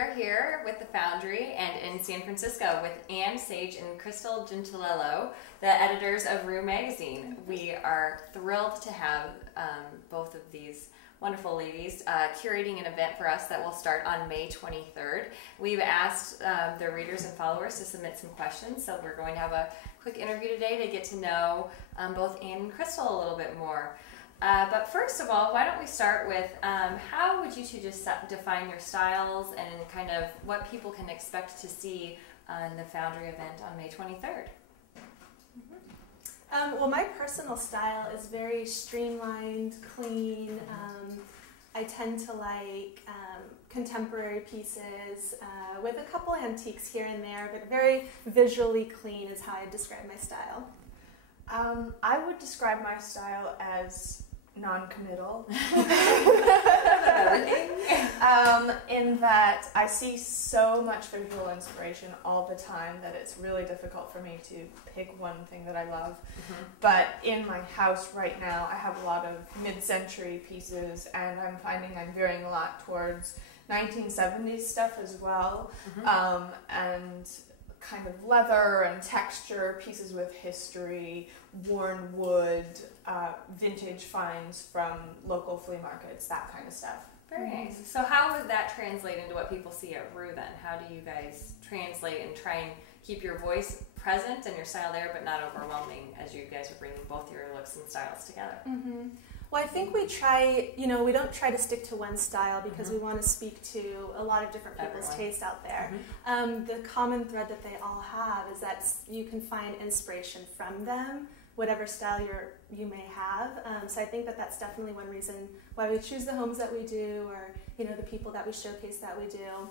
are here with the Foundry and in San Francisco with Anne Sage and Crystal Gentilello, the editors of Rue Magazine. We are thrilled to have both of these wonderful ladies curating an event for us that will start on May 23rd. We've asked their readers and followers to submit some questions, so we're going to have a quick interview today to get to know both Anne and Crystal a little bit more. But first of all, why don't we start with how would you two just define your styles and kind of what people can expect to see in the Foundry event on May 23rd? Well, my personal style is very streamlined, clean. I tend to like contemporary pieces with a couple antiques here and there, but very visually clean is how I describe my style. I would describe my style as non-committal in that I see so much visual inspiration all the time that it's really difficult for me to pick one thing that I love. But in my house right now I have a lot of mid-century pieces, and I'm finding I'm veering a lot towards 1970s stuff as well, and kind of leather and texture, pieces with history, worn wood, vintage finds from local flea markets, that kind of stuff. Very nice. So how would that translate into what people see at Rue then? How do you guys translate and try and keep your voice present and your style there, but not overwhelming as you guys are bringing both your looks and styles together? Well, I think we try, we don't try to stick to one style because we want to speak to a lot of different people's tastes out there. The common thread that they all have is that you can find inspiration from them, whatever style you may have. So I think that that's definitely one reason why we choose the homes that we do, or the people that we showcase that we do.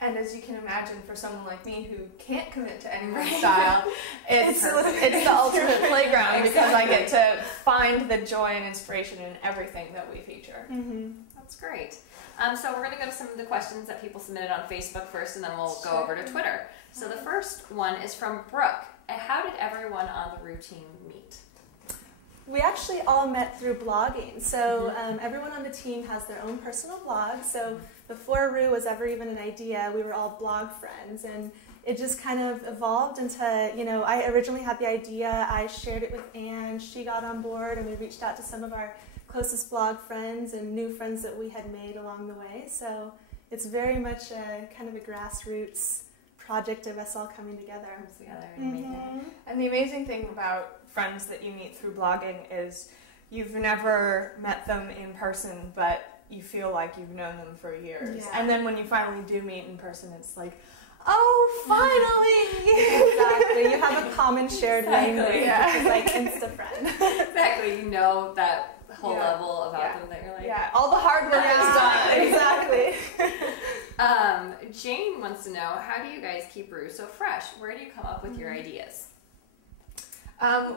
And as you can imagine, for someone like me who can't commit to any one style, it's the ultimate playground because I get to find the joy and inspiration in everything that we feature. That's great. So we're going to go to some of the questions that people submitted on Facebook first, and then we'll go over to Twitter. So the first one is from Brooke. How did everyone on the Rue team meet? We actually all met through blogging. So everyone on the team has their own personal blog. So before Rue was ever even an idea, we were all blog friends. And it just kind of evolved into, I originally had the idea. I shared it with Anne. She got on board, and we reached out to some of our closest blog friends and new friends that we had made along the way. So it's very much a kind of a grassroots project of us all coming together. And the amazing thing about friends that you meet through blogging is you've never met them in person, but you feel like you've known them for years. And then when you finally do meet in person, it's like, oh, finally! Exactly. You have a common shared language, which is like Insta-friend. Exactly. You know that whole level about them that you're like... all the hard work is done. Exactly. Jane wants to know, how do you guys keep Rue so fresh? Where do you come up with your ideas?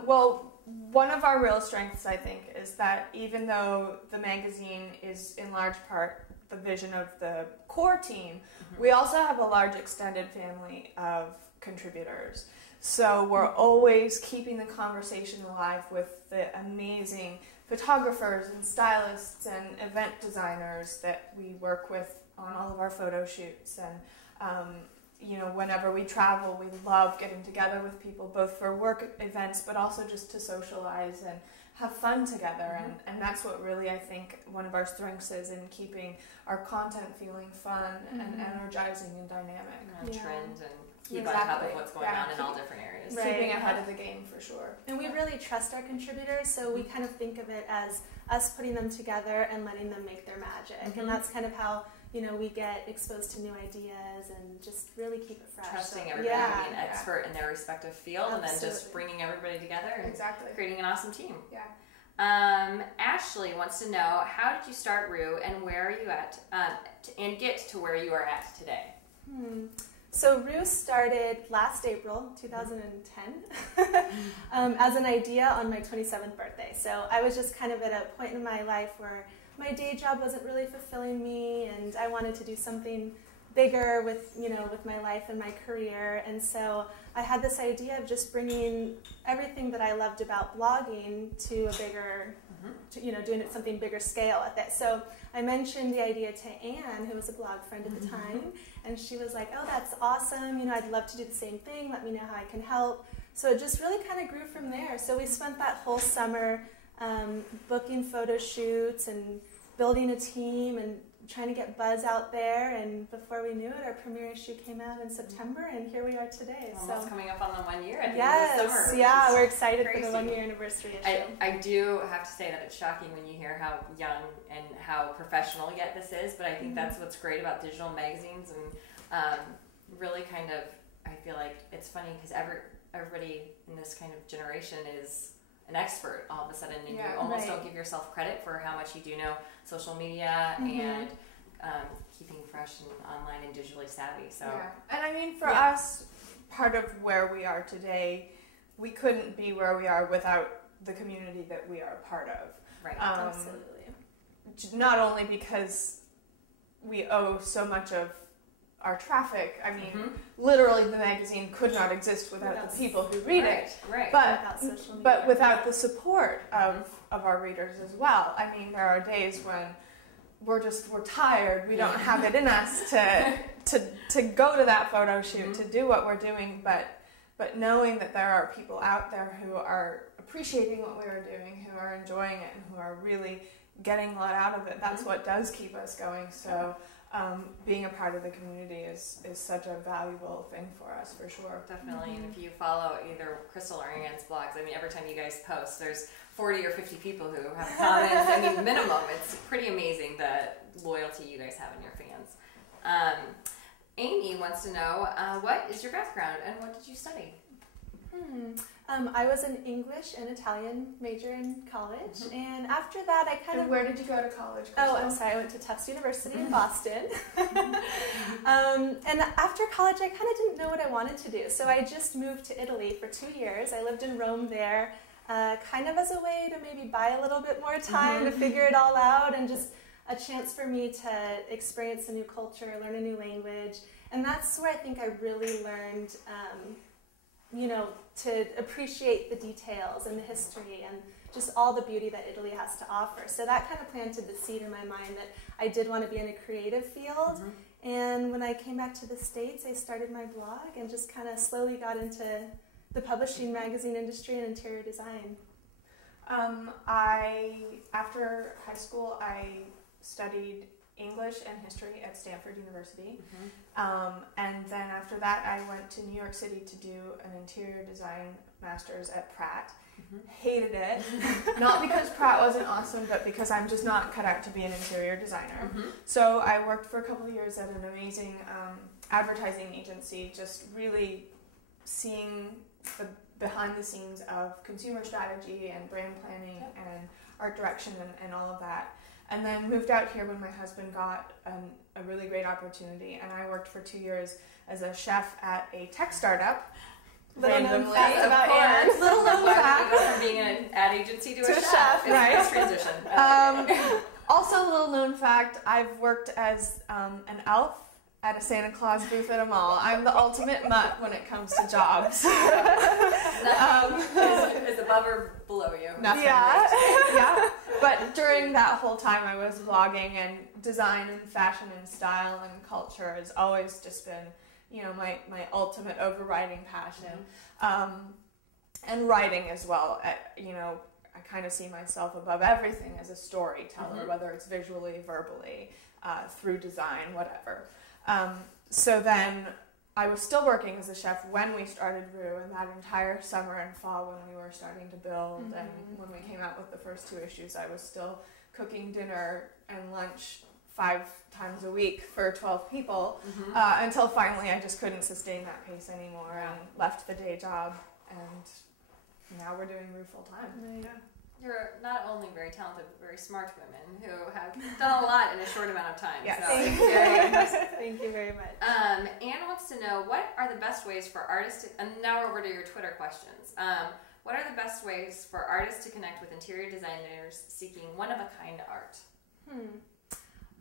Well, one of our real strengths, I think, is that even though the magazine is in large part the vision of the core team, we also have a large extended family of contributors. So we're always keeping the conversation alive with the amazing photographers and stylists and event designers that we work with on all of our photo shoots. And whenever we travel, we love getting together with people, both for work events, but also just to socialize and have fun together. And that's what really, I think, one of our strengths is in keeping our content feeling fun and energizing and dynamic. Trends and keep on top of what's going on in all different areas. Keeping ahead of the game, for sure. And we really trust our contributors, so we kind of think of it as us putting them together and letting them make their magic. And that's kind of how we get exposed to new ideas and just really keep it fresh. Trusting everybody to be an expert in their respective field, and then just bringing everybody together and creating an awesome team. Ashley wants to know, how did you start Rue, and where are you at, and get to where you are at today? So Rue started last April 2010 as an idea on my 27th birthday. So I was just kind of at a point in my life where my day job wasn't really fulfilling me, and I wanted to do something bigger with my life and my career. And so I had this idea of just bringing everything that I loved about blogging to a bigger doing it something bigger scale with it. So I mentioned the idea to Anne, who was a blog friend at the time, and she was like, oh, that's awesome. I'd love to do the same thing. Let me know how I can help. So it just really kind of grew from there. So we spent that whole summer booking photo shoots and building a team and trying to get buzz out there, and before we knew it, our premiere issue came out in September, and here we are today. Almost coming up on the 1 year at the yes, end of the summer. Yeah, we're excited crazy. for the 1 year anniversary issue. I do have to say that it's shocking when you hear how young and how professional yet this is, but I think that's what's great about digital magazines, and really kind of, I feel like it's funny because everybody in this kind of generation is an expert all of a sudden, and you almost don't give yourself credit for how much you do know social media and keeping fresh and online and digitally savvy. So, and I mean, for us, part of where we are today, we couldn't be where we are without the community that we are a part of. Right. Absolutely. Not only because we owe so much of our traffic. I mean, literally the magazine could not exist without the people who read it. Right. But without the support of our readers as well. I mean, there are days when we're tired. We don't have it in us to go to that photo shoot, to do what we're doing. But knowing that there are people out there who are appreciating what we are doing, who are enjoying it, and who are really getting a lot out of it, that's what does keep us going. So being a part of the community is such a valuable thing for us, for sure. Definitely. And if you follow either Crystal or Anne's blogs, I mean, every time you guys post, there's 40 or 50 people who have comments. I mean, minimum. It's pretty amazing the loyalty you guys have in your fans. Amy wants to know, what is your background and what did you study? I was an English and Italian major in college, and after that I kind of... Where did you go to college, Crystal? Oh, I'm sorry, I went to Tufts University in Boston. And after college I kind of didn't know what I wanted to do, so I just moved to Italy for 2 years. I lived in Rome there, kind of as a way to maybe buy a little bit more time to figure it all out, and just a chance for me to experience a new culture, learn a new language, and that's where I think I really learned to appreciate the details and the history and just all the beauty that Italy has to offer. So that kind of planted the seed in my mind that I did want to be in a creative field. And when I came back to the States, I started my blog and just kind of slowly got into the publishing, magazine industry, and interior design. After high school, I studied English and history at Stanford University. And then after that, I went to New York City to do an interior design master's at Pratt. Hated it. Not because Pratt wasn't awesome, but because I'm just not cut out to be an interior designer. So I worked for a couple of years at an amazing advertising agency, just really seeing the behind the scenes of consumer strategy and brand planning and art direction and all of that. And then moved out here when my husband got a really great opportunity, and I worked for 2 years as a chef at a tech startup. Little known fact about Anne. Little known fact. From being an ad agency to a chef. It's right? a nice transition. Also, a little known fact, I've worked as an elf at a Santa Claus booth at a mall. I'm the ultimate mutt when it comes to jobs. Is above or below you? Nothing. Yeah. But during that whole time I was blogging, and design and fashion and style and culture has always just been, my ultimate overriding passion. And writing as well. I kind of see myself above everything as a storyteller, whether it's visually, verbally, through design, whatever. So then I was still working as a chef when we started Rue, and that entire summer and fall when we were starting to build and when we came out with the first 2 issues, I was still cooking dinner and lunch 5 times a week for 12 people until finally I just couldn't sustain that pace anymore and left the day job, and now we're doing Rue full time. You're not only very talented, but very smart women who have done a lot in a short amount of time. Yes. So very impressive. Thank you very much. Anne wants to know, what are the best ways for artists and now we're over to your Twitter questions. What are the best ways for artists to connect with interior designers seeking one-of-a-kind art?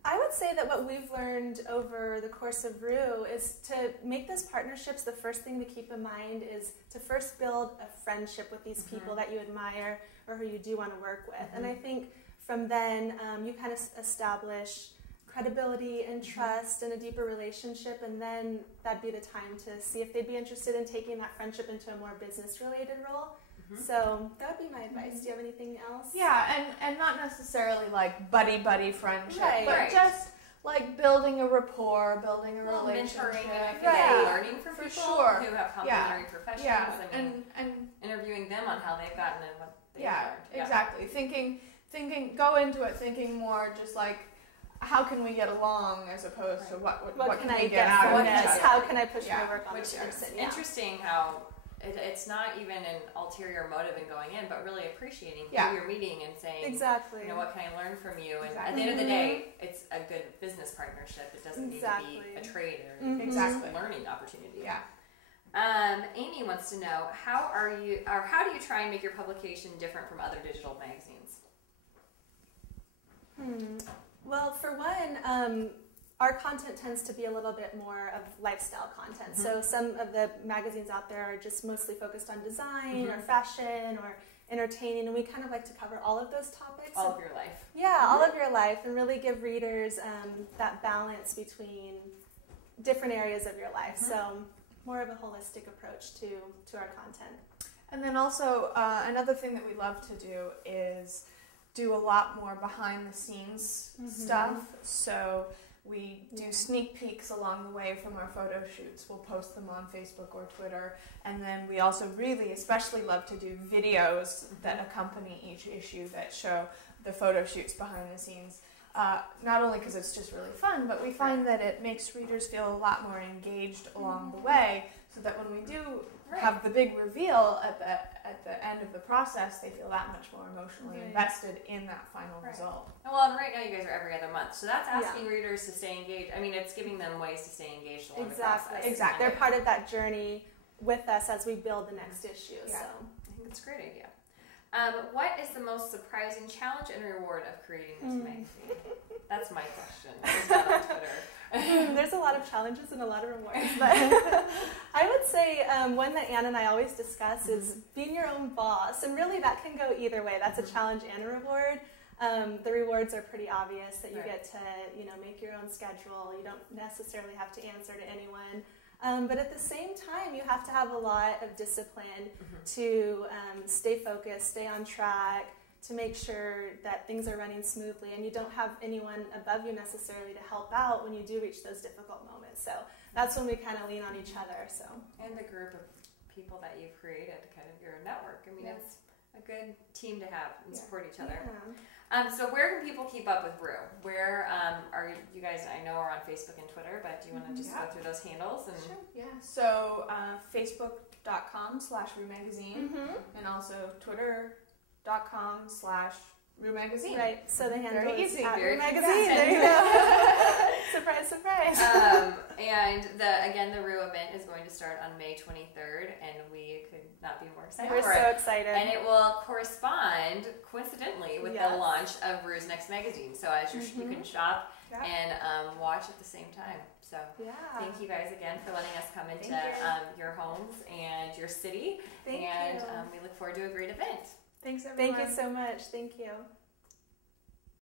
I would say that what we've learned over the course of Rue is to make those partnerships, the first thing to keep in mind is to first build a friendship with these people that you admire or who you do want to work with. And I think from then you kind of establish credibility and trust and a deeper relationship, and then that'd be the time to see if they'd be interested in taking that friendship into a more business-related role. So that would be my advice. Do you have anything else? Yeah, and not necessarily like buddy friendship, Right. but just like building a rapport, building a relationship. Mentoring, and I think Right. learning from For people sure. who have complementary professions. Yeah, I mean, and interviewing them on how they've gotten and what they've yeah, learned. exactly. Thinking, go into it thinking more just like, how can we get along as opposed to what can I get out from of this? this? How can I push my Yeah. work on Which this person? is interesting how it's not even an ulterior motive in going in, but really appreciating who you're meeting and saying, Exactly. you know, what can I learn from you? And Exactly. at the end of the day, it's a good business partnership. It doesn't need to be a trade or anything. It's just a learning opportunity. Yeah. Amy wants to know, how do you try and make your publication different from other digital magazines? Well, for one, our content tends to be a little bit more of lifestyle content. So some of the magazines out there are just mostly focused on design or fashion or entertaining, and we kind of like to cover all of those topics. All of your life. Yeah, all of your life, and really give readers that balance between different areas of your life. So more of a holistic approach to our content. And then also another thing that we love to do is do a lot more behind the scenes stuff. So we do sneak peeks along the way from our photo shoots. We'll post them on Facebook or Twitter. And then we also really especially love to do videos that accompany each issue that show the photo shoots behind the scenes. Not only because it's just really fun, but we find that it makes readers feel a lot more engaged along the way, so that when we do have the big reveal at the end of the process, they feel that much more emotionally invested in that final result. Well, and right now you guys are every other month, so that's asking readers to stay engaged. I mean, it's giving them ways to stay engaged along the process. Exactly. They're part of that journey with us as we build the next issue. Yeah. So I think it's a great idea. What is the most surprising challenge and reward of creating this magazine? That's my question. Is that on Twitter? There's a lot of challenges and a lot of rewards, but I would say one that Anne and I always discuss is being your own boss, and really that can go either way. That's a challenge and a reward. The rewards are pretty obvious, that you get to make your own schedule. You don't necessarily have to answer to anyone. But at the same time, you have to have a lot of discipline to stay focused, stay on track, to make sure that things are running smoothly, and you don't have anyone above you necessarily to help out when you do reach those difficult moments. So that's when we kind of lean on each other. So and the group of people that you've created, kind of your network. I mean, it's a good team to have and support each other. So where can people keep up with Rue? Where are you guys? I know are on Facebook and Twitter, but do you want to just go through those handles? And Sure. Yeah. So Facebook.com/Rue Magazine, and also Twitter.com/Rue Magazine. Right. So the handle Very is easy. at Very Rue Magazine. There you go. Surprise, surprise. And the Rue event is going to start on May 23rd, and we could not be more excited. We're for so it. excited. And it will correspond, coincidentally, with the launch of Rue's next magazine. So as you can shop and watch at the same time. So thank you guys again for letting us come into your homes and your city. Thank you. We look forward to a great event. Thanks, everyone. Thank you so much. Thank you.